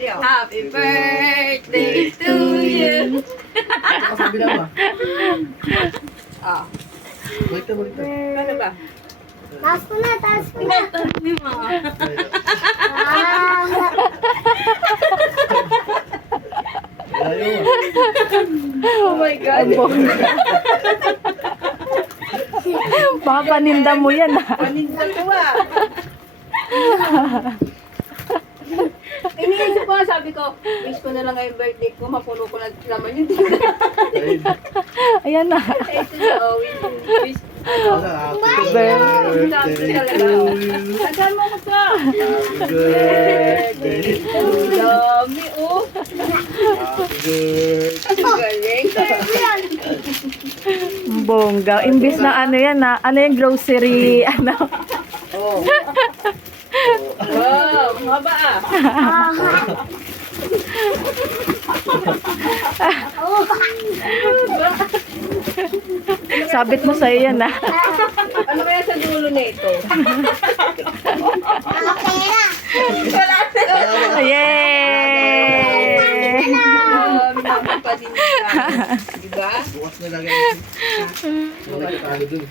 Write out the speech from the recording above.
Happy birthday to you. Sabi na ba? Ah. Balik na. Ano ba? Taas ko na, taas ko na. Ni mga. Ah, Ayaw. Oh my God. Papaninda mo yan ah. Paninda ko ah. Iniisip ko, sabi ko, wish ko na lang ngayong birthday ko, mapuno ko na naman yung Ayan na. ito na, oh, wish. Happy birthday to you. Saan mo ko pa? Happy birthday. Ang dami, oh. Happy birthday. Ang galing. Bongga. Imbis na ano yan na, ano yung grocery, ano. Oh. Wow, haba ah. Sabit mo sa'yo yan ah. Ano kaya sa dulo na ito? mga pera. Wala na. Yay! Mama pa din siya. Diba? Bukas na lang yan. Wala ka tayo dun.